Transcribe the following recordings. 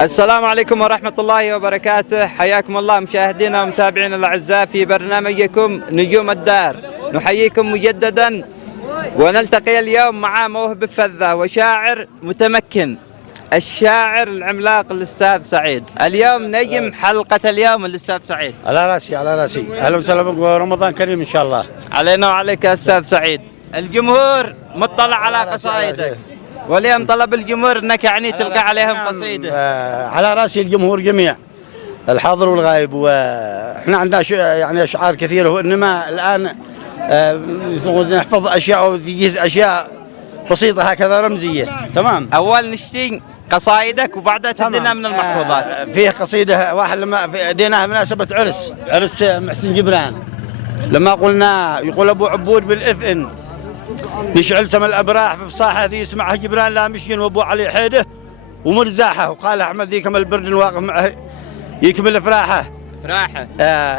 السلام عليكم ورحمة الله وبركاته. حياكم الله مشاهدينا ومتابعينا الأعزاء في برنامجكم نجوم الدار. نحييكم مجددا ونلتقي اليوم مع موهبة فذة وشاعر متمكن، الشاعر العملاق الأستاذ سعيد. اليوم نجم حلقة اليوم الأستاذ سعيد. على راسي على راسي. أهلا وسهلا بكم ورمضان كريم إن شاء الله. علينا وعليك يا أستاذ سعيد. الجمهور مطلع على قصائدك، واليوم طلب الجمهور انك يعني تلقى عليهم قصيده. على راسي الجمهور جميع الحاضر والغائب، واحنا عندنا يعني اشعار كثيره، وانما الان نحفظ اشياء وتجهيز اشياء بسيطه هكذا رمزيه. تمام. اول نشتي قصائدك وبعدها تدينا من المحفوظات. فيه قصيده واحد لما اديناها مناسبه عرس محسن جبران، لما قلنا يقول ابو عبود بالاف ان نشعل سما الابراح في فصاحه ذي يسمعها جبران لا مشين، وابو علي حيده ومرزاحه، وقال احمد ذي كمل البرد واقف معه يكمل افراحه.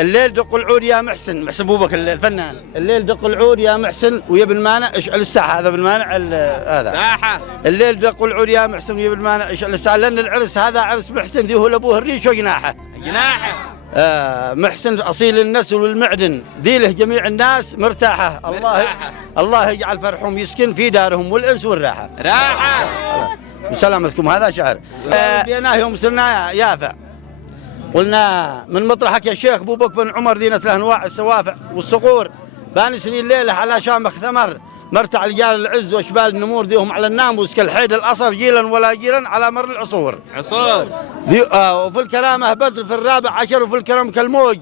الليل دق العود يا محسن بوبك الفنان، الليل دق العود يا محسن ويا ابن مانع اشعل الساحه، هذا بالمانع هذا ساحه. الليل دق العود يا محسن ويا ابن مانع اشعل الساحه، لان العرس هذا عرس محسن ذي هو لابوه الريش وجناحه. محسن أصيل النسل والمعدن، ذي له جميع الناس مرتاحة. الله يجعل فرحهم يسكن في دارهم والأنس والراحة. راحة وسلامتكم. هذا شعر ديناه يوم صرنا يافع، قلنا من مطرحك يا شيخ ابو بكر بن عمر ذي نسل انواع السوافع والصقور، بانسني الليله على شامخ ثمر، مرتع رجال العز واشبال النمور ذيهم على الناموس كالحيد الاصر، جيلا ولا جيلا على مر العصور. وفي الكرامه بدر في الرابع عشر، وفي الكرم كالموج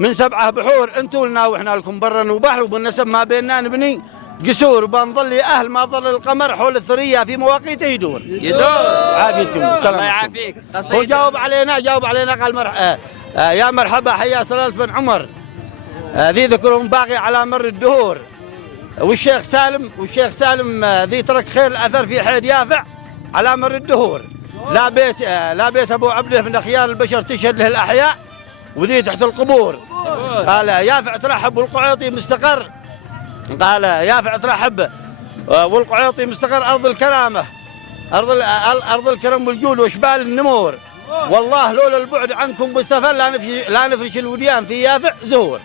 من 7 بحور، انتوا لنا واحنا لكم برا وبحر، وبالنسب ما بيننا نبني قسور، وبنظل اهل ما ظل القمر حول الثريا في مواقيته يدور. عافيتكم. الله يعافيك. هو جاوب علينا قال يا مرحبا حيا سلالة بن عمر، ذي ذكرهم باقي على مر الدهور، والشيخ سالم ذي ترك خير الاثر في حيد يافع على مر الدهور، لا بيت ابو عبده من خيار البشر تشهد له الاحياء، وذي تحت القبور. قال يافع ترحب والقعيطي مستقر، قال يافع ترحب والقعيطي مستقر ارض الكرامه، ارض الكرم والجود واشبال النمور، والله لولا البعد عنكم بالسفر لا نفرش الوديان في يافع زهور.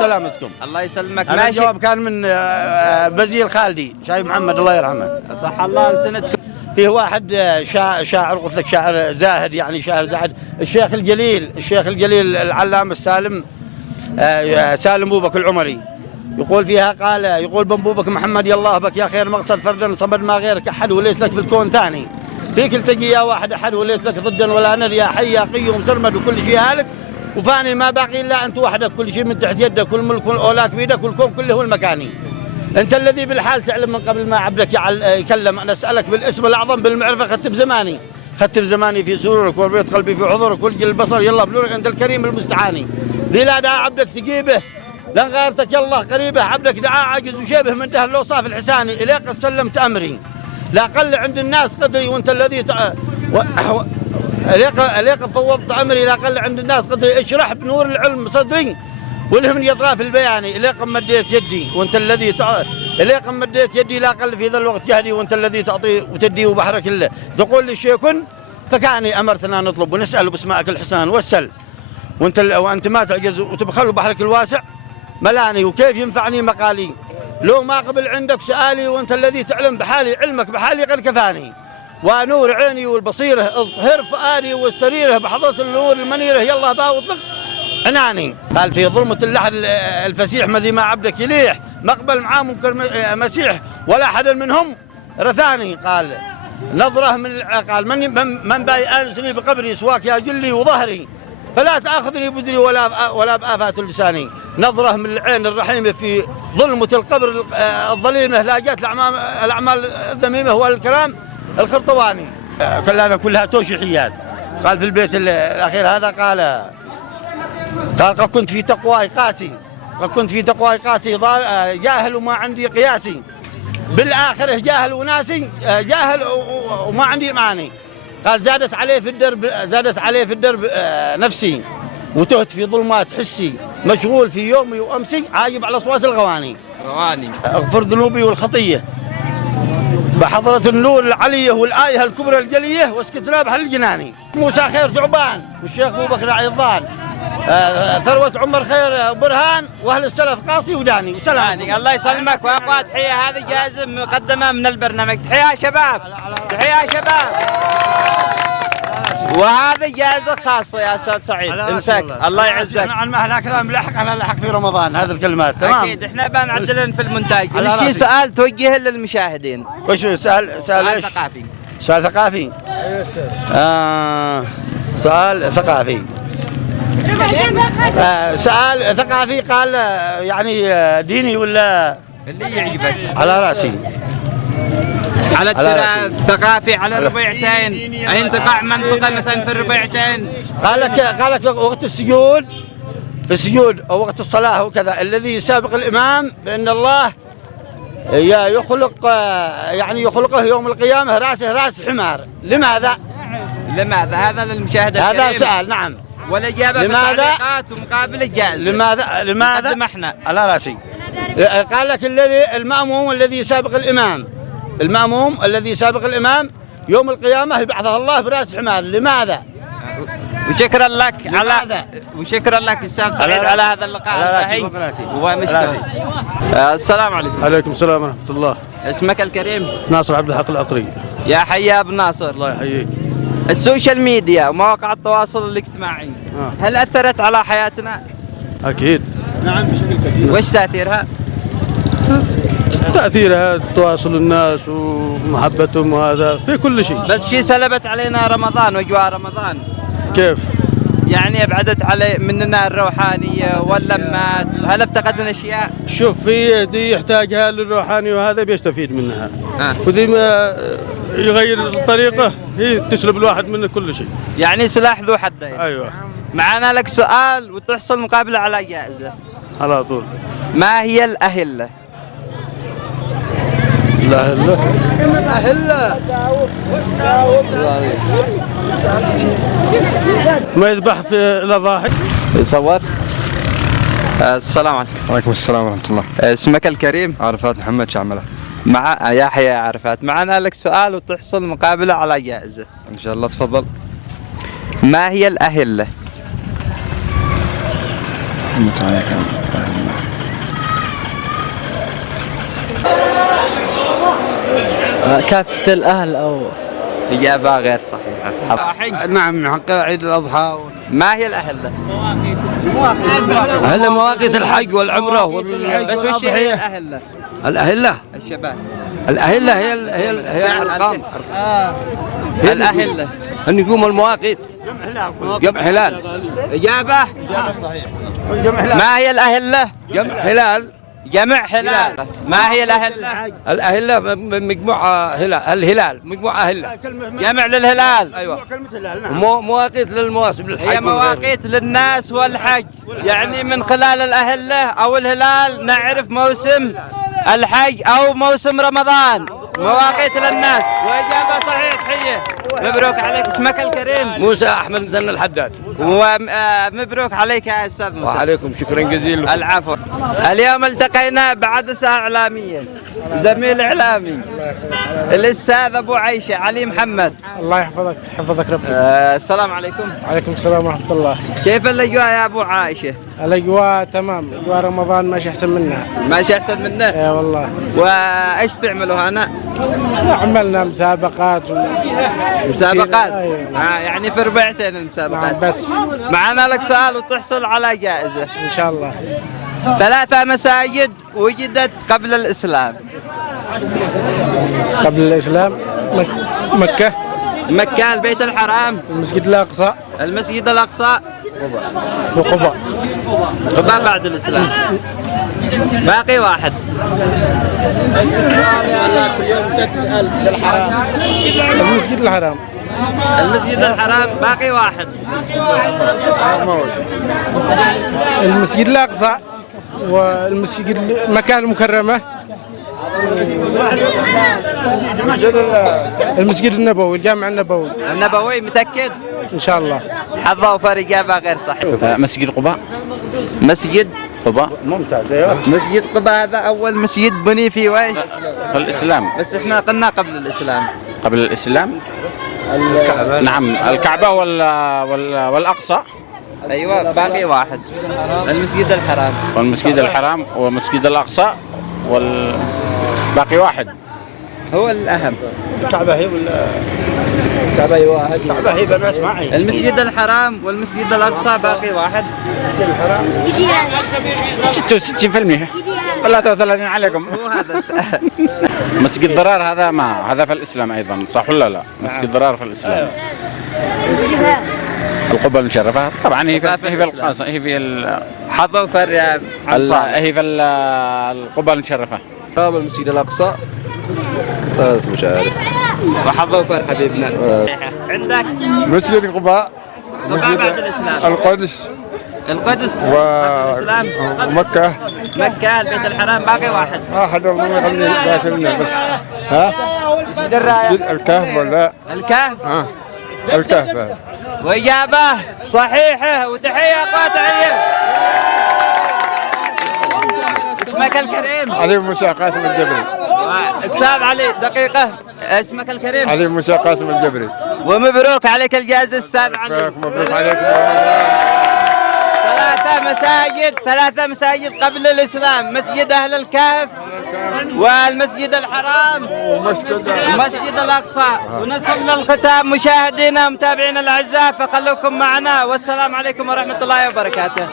سلامتكم. الله يسلمك. أنا الجواب كان من بزيل خالدي شايب محمد الله يرحمه. صح الله سنتكم. فيه واحد شاعر قلت لك شاعر زاهد، يعني شاعر زاهد، الشيخ الجليل العلامة سالم بوبك العمري، يقول فيها قال يقول بن بوبك محمد يا الله بك يا خير مقصد فردا صمد ما غيرك احد وليس لك في الكون ثاني، فيك التقي يا واحد احد وليس لك ضدا ولا نر، يا حي يا قيوم سرمد وكل شيء هالك وفاني ما باقي الا انت وحدك، كل شيء من تحت يدك، كل ملك والاولاك بيدك، والكون كله هو المكاني، انت الذي بالحال تعلم من قبل ما عبدك يكلم، انا اسالك بالاسم الاعظم بالمعرفه خدت بزماني في سرورك وربيت قلبي في حضورك ولجل البصر يلا بنورك انت الكريم المستعاني، ذي لا دعا عبدك تجيبه لن غيرتك يلا قريبه، عبدك دعاء عاجز وشيبه من دهر الاوصاف الحساني، اليك قد سلمت امري لا قل عند الناس قدري، وانت الذي اليك فوضت امري لا قل عند الناس قدري، اشرح بنور العلم صدري والهمني اطراف البيان، اليك مديت يدي وانت الذي اليك مديت يدي لا قل في ذا الوقت جهدي، وانت الذي تعطي وتدي وبحرك الله، تقول للشيء كن فكاني امرتنا نطلب ونسال باسمائك الحسان والسل، وانت ما تعجز وتبخل بحرك الواسع ملاني، وكيف ينفعني مقالي لو ما قبل عندك سؤالي، وانت الذي تعلم بحالي علمك بحالي قد كفاني، ونور عيني والبصيره اظهر فؤادي واستريره بحضره النور المنيره يلا باوطلق عناني، قال في ظلمه اللحد الفسيح مذي ما عبدك يليح، مقبل معاه منكر مسيح ولا احد منهم رثاني، قال نظره قال من باي انسني بقبري سواك يا جلي وظهري، فلا تاخذني بدري ولا بآفات لساني، نظره من العين الرحيمه في ظلمه القبر الظليمه، لا جات الاعمال الذميمه والكلام الخرطواني، كلها توشيحيات. قال في البيت الاخير هذا قال قد كنت في تقواي قاسي جاهل وما عندي قياسي، بالاخره جاهل وناسي جاهل وما عندي ماني، قال زادت عليه في الدرب نفسي، وتهت في ظلمات حسي، مشغول في يومي وامسي عايب على اصوات الغواني، اغفر ذنوبي والخطيه بحضرة النور العلية والآية الكبرى الجلية واسكت رابح الجناني موسى خير ثعبان والشيخ أبو بكر عيضان ثروة عمر خير برهان وأهل السلف قاصي وداني وسلام. الله يسلمك وأقوى تحية. هذه جائزة مقدمة من البرنامج. تحية يا شباب، تحية يا شباب. وهذه جائزة خاصة يا أستاذ سعيد. امسك الله يعزك. عن مهلا كلام لاحق أنا لاحق في رمضان هذه الكلمات. تمام أكيد إحنا بنعدلن في المونتاج. شيء سؤال توجهه للمشاهدين. وش سؤال ايش؟ ثقافي. سؤال ثقافي. سؤال ثقافي. سؤال ثقافي قال يعني ديني ولا اللي يعجبك؟ على راسي. على التراث الثقافي، على الربيعتين، أين تقع منطقة مثلا في الربيعتين؟ قال لك وقت السجود، في السجود أو وقت الصلاة وكذا الذي يسابق الإمام بأن الله يخلق يعني يخلقه يوم القيامة رأسه رأس حمار. لماذا؟ هذا للمشاهد الكريم. هذا سؤال. نعم. والإجابة في التعليقات ومقابل الجائزة. لماذا؟ نقدم احنا على راسي. قال لك المأموم الذي يسابق الإمام، المأموم الذي يسابق الإمام يوم القيامة يبعثه الله برأس حمار. لماذا؟ وشكرا لك وشكرا لك أستاذ سعيد على هذا اللقاء البهي. السلام عليكم. عليكم السلام ورحمة الله. اسمك الكريم؟ ناصر عبد الحق العطري. يا حيا ابو ناصر. الله يحييك. السوشيال ميديا ومواقع التواصل الاجتماعي هل أثرت على حياتنا؟ أكيد. نعم بشكل كبير. وش تأثيرها؟ تأثيرها تواصل الناس ومحبتهم وهذا في كل شيء. بس شيء سلبت علينا رمضان وأجواء رمضان. كيف؟ يعني ابعدت علي مننا الروحانية واللمات. هل افتقدنا أشياء؟ شوف في دي يحتاجها للروحاني وهذا بيستفيد منها. ودي ما يغير الطريقة هي تسلب الواحد منه كل شيء. يعني سلاح ذو حدين. أيوة. معنا لك سؤال وتحصل مقابلة على جائزة. على طول. ما هي الأهلة؟ ما يذبح في الأضاحي. يصور. السلام عليكم. وعليكم السلام ورحمة الله. اسمك الكريم؟ عرفات محمد شعملة. مع يحيى عرفات. معنا لك سؤال وتحصل مقابلة على جائزة. إن شاء الله تفضل. ما هي الأهلة؟ كافة الأهل أو إجابة غير صحيحة. نعم حق عيد الأضحى. ما هي الأهلة؟ هلا مواقيت الحج والعمرة بس وش هي الأهلة؟ الأهلة الشباب. الأهلة هي أرقام. الأهلة النجوم المواقيت. جمع هلال. إجابة صحيحة. ما هي الأهلة؟ جمع هلال. جمع هلال. ما هي الأهلة؟ الأهلة مجموعة الهلال مجموعة أهلة. جمع للهلال. أيوة. مواقيت للمواسم للحج. هي مواقيت للناس والحج. يعني من خلال الأهلة أو الهلال نعرف موسم الحج أو موسم رمضان. مواقيت للناس. وإجابة صحيحة. تحية. مبروك عليك. اسمك الكريم؟ موسى أحمد زن الحداد. ومبروك عليك يا أستاذ موسى. وعليكم شكرا جزيلا. العفو. اليوم التقينا بعدسة إعلامية، زميل إعلامي الأستاذ أبو عيشة علي محمد. الله يحفظك ربي. السلام عليكم. وعليكم السلام ورحمة الله. كيف الأجواء يا أبو عائشة؟ الأجواء تمام، أجواء رمضان ماشي أحسن منها. ماشي أحسن منه؟ يا والله. وإيش تعملوا هنا؟ عملنا مسابقات مسابقات؟ أيوة. يعني في ربيعتين المسابقات. نعم بس. معنا لك سؤال وتحصل على جائزة. إن شاء الله. 3 مساجد وجدت قبل الإسلام. قبل الإسلام مكة. مكة، البيت الحرام، المسجد الأقصى، المسجد الأقصى، وقباء. قباء بعد الإسلام. باقي واحد. المسجد الحرام. المسجد الحرام. باقي واحد. المسجد الأقصى والمسجد مكة المكرمة. المسجد النبوي، الجامع النبوي. النبوي. متأكد؟ إن شاء الله. حظه وفر. إجابة غير صحيح. مسجد قباء. مسجد قباء ممتاز. ايوه مسجد قباء هذا أول مسجد بني في وين؟ في الإسلام. بس احنا قلنا قبل الإسلام. قبل الإسلام. نعم الكعبة والأقصى. أيوة باقي واحد، المسجد الحرام. والمسجد الحرام والمسجد الأقصى والباقي واحد. هو الأهم. الكعبة هي ولا الكعبة هي واحد. الكعبة هي بس معي. المسجد الحرام والمسجد الأقصى باقي واحد. 66% 33 عليكم. هو هذا. مسجد ضرار هذا هذا في الإسلام أيضا صح ولا لا؟ مسجد ضرار في الإسلام. القبة المشرفة طبعا هي في حظوفر يا هي في القبة المشرفة. المسجد الأقصى ثالث مش عارف. وحظوفر حبيبنا. عندك مسجد قباء، قباء بعد الإسلام. القدس الإسلام. ومكة. مكة البيت الحرام باقي واحد. أحد الله يخلي ذاكرنا بس. ها؟ مسجد الراية. الكهف ولا؟ الكهف. الكهف. وإجابة صحيحة وتحية قاطعية. اسمك الكريم؟ علي موسى قاسم الجبري. أستاذ علي دقيقة، اسمك الكريم؟ علي موسى قاسم الجبري. ومبروك عليك الجائزة أستاذ علي. مبروك عليكم. ثلاثة مساجد قبل الإسلام، مسجد أهل الكهف والمسجد الحرام والمسجد الأقصى. ونصل للختام مشاهدينا ومتابعينا الأعزاء، فخلوكم معنا والسلام عليكم ورحمة الله وبركاته.